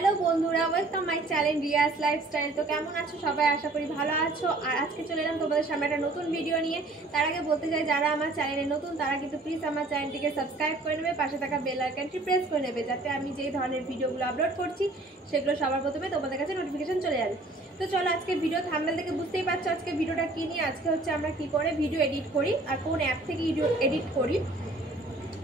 Hello বন্ধুরা, welcome my channel Riya's lifestyle. তো কেমন আছো সবাই? আশা করি ভালো আছো। আর আজকে চলে এলাম তোমাদের সামনে একটা নতুন ভিডিও নিয়ে। তার আগে বলতে চাই, যারা আমার চ্যানেলে নতুন তারা কিন্তু প্লিজ আমার চ্যানেলটিকে সাবস্ক্রাইব করে নেবে, পাশে থাকা বেল আইকনটি প্রেস করে নেবে, যাতে আমি যেই ধরনের ভিডিওগুলো আপলোড করছি সেগুলো সবার প্রথমে তোমাদের কাছে নোটিফিকেশন চলে যাবে। তো চলো, আজকে ভিডিও থাম্বনেল থেকে বুঝতেই পারছো আজকে ভিডিওটা কী নিয়ে। আজকে হচ্ছে আমরা কী করে ভিডিও এডিট করি আর কোন অ্যাপ থেকে ভিডিও এডিট করি।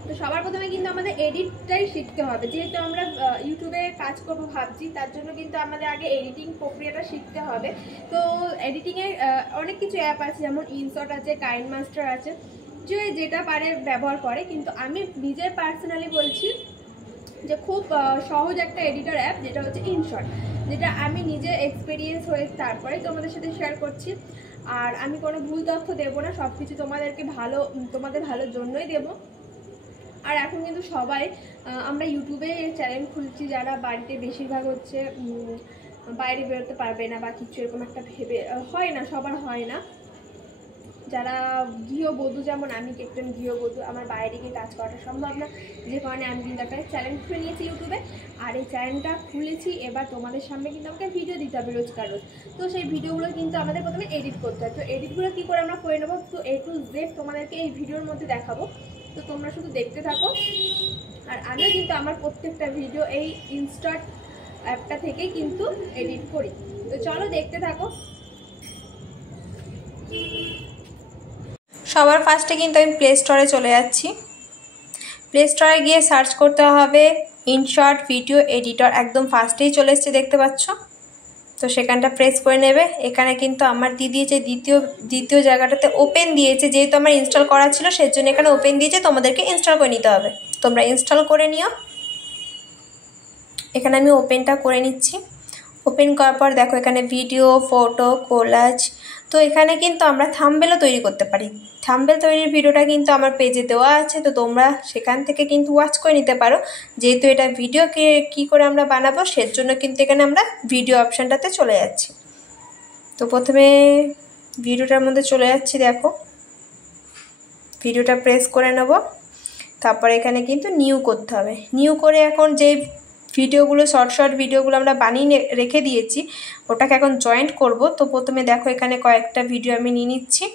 তো সবার প্রথমে কিন্তু আমাদের এডিটটাই শিখতে হবে। যেহেতু আমরা ইউটিউবে কাজ করবো ভাবছি, তার জন্য কিন্তু আমাদের আগে এডিটিং প্রক্রিয়াটা শিখতে হবে। তো এডিটিংয়ের অনেক কিছু অ্যাপ আছে, যেমন ইনশট আছে, কাইনমাস্টার আছে, যে যেটা পারে ব্যবহার করে। কিন্তু আমি নিজের পার্সোনালি বলছি যে খুব সহজ একটা এডিটর অ্যাপ, যেটা হচ্ছে ইনশট, যেটা আমি নিজে এক্সপিরিয়েন্স হয়ে তারপরে তোমাদের সাথে শেয়ার করছি। আর আমি কোনো ভুল তথ্য দেবো না, সব কিছু তোমাদেরকে তোমাদের ভালোর জন্যই দেবো। আর এখন কিন্তু সবাই আমরা ইউটিউবে চ্যানেল খুলছি, যারা বাড়িতে বেশিরভাগ হচ্ছে বাইরে বেরোতে পারবে না বা কিছু এরকম একটা ভেবে হয় না, সবার হয় না। যারা গৃহবধূ, যেমন আমি একজন গৃহবধূ, আমার বাইরে গিয়ে কাজ করাটা সম্ভব না, যে কারণে আমি কিন্তু একটা চ্যানেল খুলে নিয়েছি ইউটিউবে। আর এই চ্যানেলটা খুলেছি, এবার তোমাদের সামনে কিন্তু আমাকে ভিডিও দিতে হবে রোজকার রোজ। তো সেই ভিডিওগুলো কিন্তু আমাদের প্রথমে এডিট করতে হয়। তো এডিটগুলো কী করে আমরা করে নেবো, তো A to Z তোমাদেরকে এই ভিডিওর মধ্যে দেখাবো। তো তোমরা শুধু দেখতে থাকো। আর আমিও কিন্তু আমার প্রত্যেকটা ভিডিও এই ইনস্টট অ্যাপটা থেকেই কিন্তু এডিট করি। তো চলো দেখতে থাকো। সবার ফার্স্টে কিন্তু আমি প্লে স্টোরে চলে যাচ্ছি। প্লে স্টোরে গিয়ে সার্চ করতে হবে ইনশট ভিডিও এডিটর, একদম ফার্স্টেই চলে এসছে, দেখতে পাচ্ছ। তো সেখানটা প্রেস করে নেবে। এখানে কিন্তু আমার দিয়েছে দ্বিতীয় জায়গাটাতে ওপেন দিয়েছে, যেহেতু আমার ইনস্টল করা ছিল সেজন্য এখানে ওপেন দিয়েছে, তোমাদেরকে ইনস্টল করে নিতে হবে। তোমরা ইনস্টল করে নিও। এখানে আমি ওপেনটা করে নিচ্ছি। ওপেন করার পর দেখো এখানে ভিডিও, ফটো, কোলাজ। তো এখানে কিন্তু আমরা থাম্বনেলও তৈরি করতে পারি। থাম্বনেল তৈরির ভিডিওটা কিন্তু আমার পেজে দেওয়া আছে, তো তোমরা সেখান থেকে কিন্তু ওয়াচ করে নিতে পারো। যেহেতু এটা ভিডিও কী করে আমরা বানাবো, সেজন্য কিন্তু এখানে আমরা ভিডিও অপশানটাতে চলে যাচ্ছি। তো প্রথমে ভিডিওটার মধ্যে চলে যাচ্ছি, দেখো ভিডিওটা প্রেস করে নেব। তারপর এখানে কিন্তু নিউ করতে হবে। নিউ করে এখন যে ভিডিওগুলো শর্ট ভিডিওগুলো আমরা বানিয়ে রেখে দিয়েছি, ওটাকে এখন জয়েন্ট করব। তো প্রথমে দেখো এখানে কয়েকটা ভিডিও আমি নিয়ে নিচ্ছি,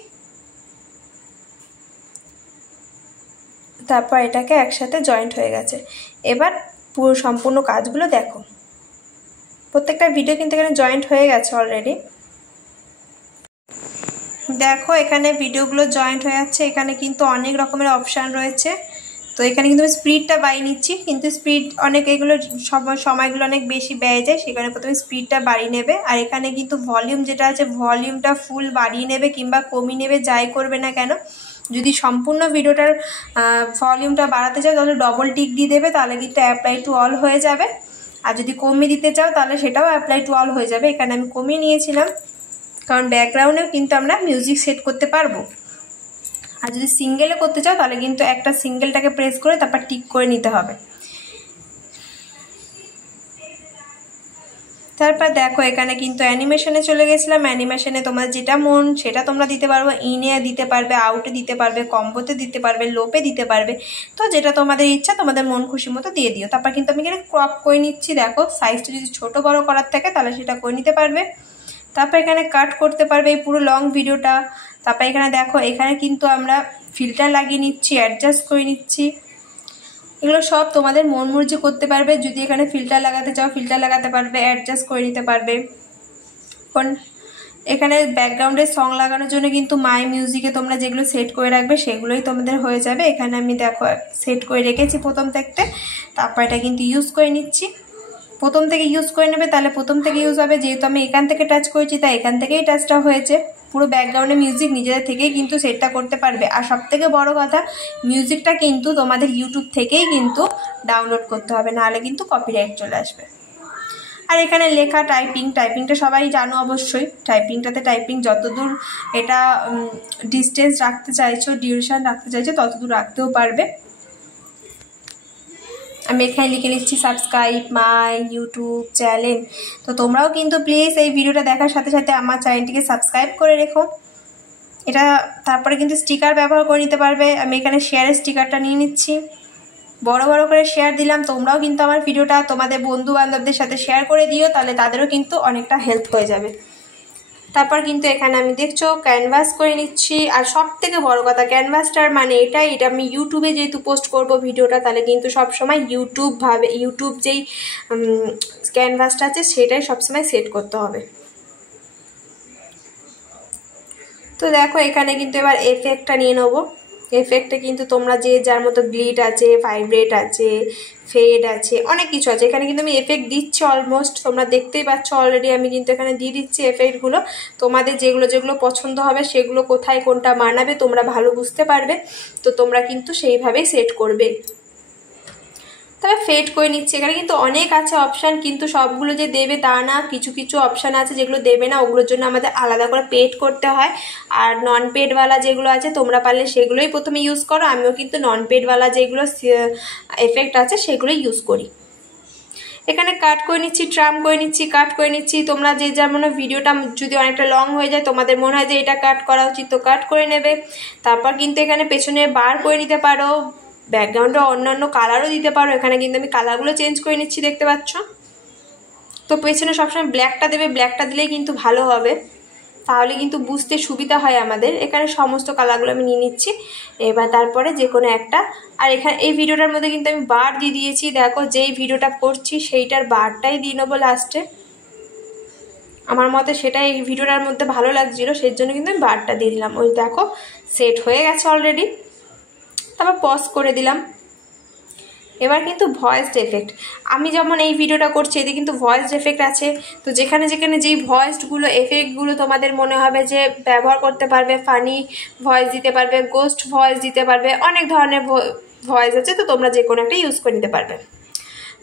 তারপর এটাকে একসাথে জয়েন্ট হয়ে গেছে। এবার পুরো সম্পূর্ণ কাজগুলো দেখো। প্রত্যেকটা ভিডিও কিন্তু এখানে জয়েন্ট হয়ে গেছে অলরেডি। দেখো এখানে ভিডিওগুলো জয়েন্ট হয়ে যাচ্ছে। এখানে কিন্তু অনেক রকমের অপশান রয়েছে। তো এখানে কিন্তু আমি স্পিডটা বাড়িয়ে নিচ্ছি, কিন্তু স্পিড অনেক এগুলো সময়গুলো অনেক বেশি ব্যয় যায়, সেখানে প্রথমে স্পিডটা বাড়িয়ে নেবে। আর এখানে কিন্তু ভলিউম যেটা আছে, ভলিউমটা ফুল বাড়িয়ে নেবে কিংবা কমিয়ে নেবে, যাই করবে না কেন। যদি সম্পূর্ণ ভিডিওটার ভলিউমটা বাড়াতে চাও তাহলে ডবল টিক দিয়ে দেবে, তাহলে কিন্তু অ্যাপ্লাই টু অল হয়ে যাবে। আর যদি কমিয়ে দিতে চাও তাহলে সেটাও অ্যাপ্লাই টু অল হয়ে যাবে। এখানে আমি কমিয়ে নিয়েছিলাম, কারণ ব্যাকগ্রাউন্ডেও কিন্তু আমরা মিউজিক সেট করতে পারবো। আর যদি সিঙ্গেলে করতে চাও তাহলে কিন্তু একটা সিঙ্গেলটাকে প্রেস করে তারপর টিক করে নিতে হবে। তারপর দেখো এখানে কিন্তু অ্যানিমেশনে চলে গেছিলাম। অ্যানিমেশনে তোমার যেটা মন সেটা তোমরা দিতে পারবে, ইনে দিতে পারবে, আউটে দিতে পারবে, কম্বোতে দিতে পারবে, লোপে দিতে পারবে। তো যেটা তোমাদের ইচ্ছা তোমাদের মন খুশি মতো দিয়ে দিও। তারপর কিন্তু আমি এখানে ক্রপ করে নিচ্ছি। দেখো সাইজটা যদি ছোট বড় করার থাকে তাহলে সেটা করে নিতে পারবে। তারপর এখানে কাট করতে পারবে এই পুরো লং ভিডিওটা। তারপর এখানে দেখো এখানে কিন্তু আমরা ফিল্টার লাগিয়ে নিচ্ছি, অ্যাডজাস্ট করে নিচ্ছি। এগুলো সব তোমাদের মন মর্জি করতে পারবে। যদি এখানে ফিল্টার লাগাতে চাও ফিল্টার লাগাতে পারবে, অ্যাডজাস্ট করে নিতে পারবে। কারণ এখানে ব্যাকগ্রাউন্ডে সং লাগানোর জন্য কিন্তু মাই মিউজিকে তোমরা যেগুলো সেট করে রাখবে সেগুলোই তোমাদের হয়ে যাবে। এখানে আমি দেখো সেট করে রেখেছি প্রথম থেকে। তারপর এটা কিন্তু ইউজ করে নিচ্ছি। প্রথম থেকে ইউজ করে নেবে, তাহলে প্রথম থেকে ইউজ হবে। যেহেতু আমি এখান থেকে টাচ করেছি তাই এখান থেকেই টাচটা হয়েছে। পুরো ব্যাকগ্রাউন্ডে মিউজিক নিজেদের থেকেই কিন্তু সেটটা করতে পারবে। আর সবথেকে বড় কথা, মিউজিকটা কিন্তু তোমাদের ইউটিউব থেকেই কিন্তু ডাউনলোড করতে হবে, নাহলে কিন্তু কপিরাইট চলে আসবে। আর এখানে লেখা টাইপিংটা সবাই জানো অবশ্যই। টাইপিং যতদূর এটা ডিস্টেন্স রাখতে চাইছো, ডিউরেশন রাখতে চাইছো, ততদূর রাখতেও পারবে। আমি এখানে লিখে নিচ্ছি সাবস্ক্রাইব মাই ইউটিউব চ্যানেল। তো তোমরাও কিন্তু প্লিজ এই ভিডিওটা দেখার সাথে সাথে আমার চ্যানেলটিকে সাবস্ক্রাইব করে রেখো। এটা তারপরে কিন্তু স্টিকার ব্যবহার করে নিতে পারবে। আমি এখানে শেয়ারের স্টিকারটা নিয়ে নিচ্ছি। বড় বড় করে শেয়ার দিলাম। তোমরাও কিন্তু আমার ভিডিওটা তোমাদের বন্ধু বান্ধবদের সাথে শেয়ার করে দিও, তাহলে তাদেরও কিন্তু অনেকটা হেল্প হয়ে যাবে। তারপর কিন্তু এখানে আমি দেখছো ক্যানভাস করে নিচ্ছি। আর সব থেকে বড় কথা ক্যানভাসটার মানে এটা আমি ইউটিউবে যেহেতু পোস্ট করব ভিডিওটা, তাহলে কিন্তু সবসময় ইউটিউব যেই ক্যানভাসটা আছে সেটাই সবসময় সেট করতে হবে। তো দেখো এখানে কিন্তু এবার এফেক্টটা নিয়ে নেবো। এফেক্টে কিন্তু তোমরা যে যার মতো গ্লিট আছে, ভাইব্রেট আছে, ফেড আছে, অনেক কিছু আছে। এখানে কিন্তু আমি এফেক্ট দিচ্ছি অলমোস্ট, তোমরা দেখতেই পাচ্ছ অলরেডি আমি কিন্তু এখানে দিয়ে দিচ্ছি এফেক্টগুলো। তোমাদের যেগুলো যেগুলো পছন্দ হবে সেগুলো কোথায় কোনটা মানাবে তোমরা ভালো বুঝতে পারবে, তো তোমরা কিন্তু সেইভাবেই সেট করবে। তবে ফেড করে নিচ্ছি। এখানে কিন্তু অনেক আছে অপশান, কিন্তু সবগুলো যে দেবে তা না, কিছু কিছু অপশান আছে যেগুলো দেবে না, ওগুলোর জন্য আমাদের আলাদা করে পেড করতে হয়। আর নন পেডওয়ালা যেগুলো আছে তোমরা পারলে সেগুলোই প্রথমে ইউজ করো। আমিও কিন্তু নন পেডওয়ালা যেগুলো এফেক্ট আছে সেগুলোই ইউজ করি। এখানে কাট করে নিচ্ছি, ট্রাম করে নিচ্ছি, কাট করে নিচ্ছি। তোমরা যে যেমন ভিডিওটা যদি অনেকটা লং হয়ে যায়, তোমাদের মনে হয় যে এটা কাট করা উচিত, তো কাট করে নেবে। তারপর কিন্তু এখানে পেছনে বার করে নিতে পারো, ব্যাকগ্রাউন্ডে অন্যান্য কালারও দিতে পারো। এখানে কিন্তু আমি কালারগুলো চেঞ্জ করে নিচ্ছি, দেখতে পাচ্ছ। তো পেছনে সবসময় ব্ল্যাকটা দেবে, ব্ল্যাকটা দিলেই কিন্তু ভালো হবে, তাহলে কিন্তু বুঝতে সুবিধা হয় আমাদের। এখানে সমস্ত কালারগুলো আমি নিয়ে নিচ্ছি। এবার তারপরে যে কোনো একটা, আর এখানে এই ভিডিওটার মধ্যে কিন্তু আমি বার দিয়ে দিয়েছি। দেখো যেই ভিডিওটা করছি সেইটার বারটাই দিয়ে নেবো লাস্টে। আমার মতে সেটা এই ভিডিওটার মধ্যে ভালো লাগছিলো, সেই জন্য কিন্তু আমি বারটা দিয়ে দিলাম। ওই দেখো সেট হয়ে গেছে অলরেডি। তারপর পজ করে দিলাম। এবার কিন্তু ভয়েস এফেক্ট, আমি যেমন এই ভিডিওটা করছি এতে কিন্তু ভয়েস এফেক্ট আছে। তো যেখানে যেখানে যেই ভয়েসগুলো এফেক্টগুলো তোমাদের মনে হবে যে ব্যবহার করতে পারবে, ফানি ভয়েস দিতে পারবে, গোস্ট ভয়েস দিতে পারবে, অনেক ধরনের ভয়েস আছে, তো তোমরা যে কোনো একটা ইউজ করে নিতে পারবে।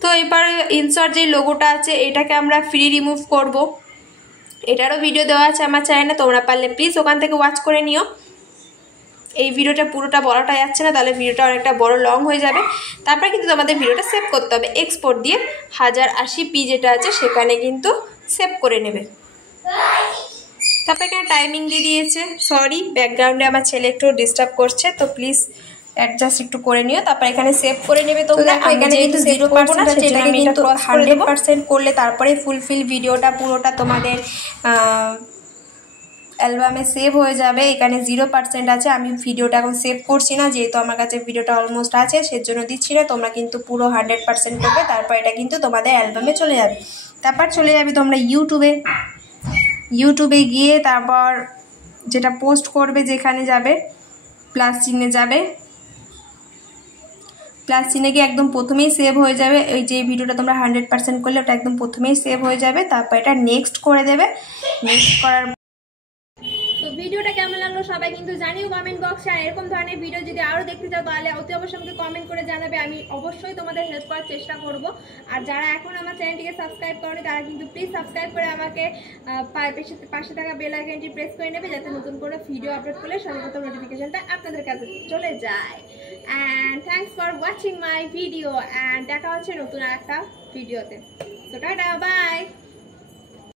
তো এবার ইনসার্ট যে লোগোটা আছে এটাকে আমরা ফ্রি রিমুভ করব। এটারও ভিডিও দেওয়া আছে আমার চ্যানেলে, তোমরা পারলে প্লিজ ওখান থেকে ওয়াচ করে নিও। এই ভিডিওটা পুরোটা বলাটা যাচ্ছে না, তাহলে ভিডিওটা অনেকটা বড় লং হয়ে যাবে। তারপরে কিন্তু তোমাদের ভিডিওটা সেভ করতে হবে, এক্সপোর্ট দিয়ে 1080p যেটা আছে সেখানে কিন্তু সেভ করে নেবে। তারপরে এখানে টাইমিং দিয়ে দিয়েছে। সরি, ব্যাকগ্রাউন্ডে আমার ছেলে একটু ডিস্টার্ব করছে, তো প্লিজ অ্যাডজাস্ট একটু করে নিও। তারপর এখানে সেভ করে নেবে তোমরা। এখানে কিন্তু 0% আছে, এটাকে কিন্তু 100% করলে তারপরে ফুলফিল ভিডিওটা পুরোটা তোমাদের অ্যালবামে সেভ হয়ে যাবে। এখানে 0% আছে, আমি ভিডিওটা এখন সেভ করছি না, যেহেতু আমার কাছে ভিডিওটা অলমোস্ট আছে সেজন্য দিচ্ছি না। তোমরা কিন্তু পুরো 100% করবে, তারপর এটা কিন্তু তোমাদের অ্যালবামে চলে যাবে। তারপর চলে যাবে তোমরা ইউটিউবে গিয়ে তারপর যেটা পোস্ট করবে যেখানে যাবে প্লাস চিহ্নে যাবে, প্লাস চিহ্নে গিয়ে একদম প্রথমেই সেভ হয়ে যাবে। ওই যে ভিডিওটা তোমরা 100% করলে ওটা একদম প্রথমেই সেভ হয়ে যাবে। তারপর এটা নেক্সট করে দেবে। নেক্সট করার তো ভিডিওটা কেমন লাগলো সবাই কিন্তু জানিও কমেন্ট বক্সে। আর এরকম ধরনের ভিডিও যদি আরও দেখতে চাও তাহলে অতি অবশ্যই আমাকে কমেন্ট করে জানাবে, আমি অবশ্যই তোমাদের হেল্প করার চেষ্টা করব। আর যারা এখন আমার চ্যানেলটিকে সাবস্ক্রাইব করেনি তারা কিন্তু প্লিজ সাবস্ক্রাইব করে আমাকে পাশে থাকা বেল আইকনটি প্রেস করে নেবে, যাতে নতুন করে ভিডিও আপলোড করলে সর্বপ্রথম নোটিফিকেশনটা আপনাদের কাছে চলে যায়। And thanks for watching my video, and দেখা হচ্ছে নতুন একটা ভিডিওতে। So tata, by.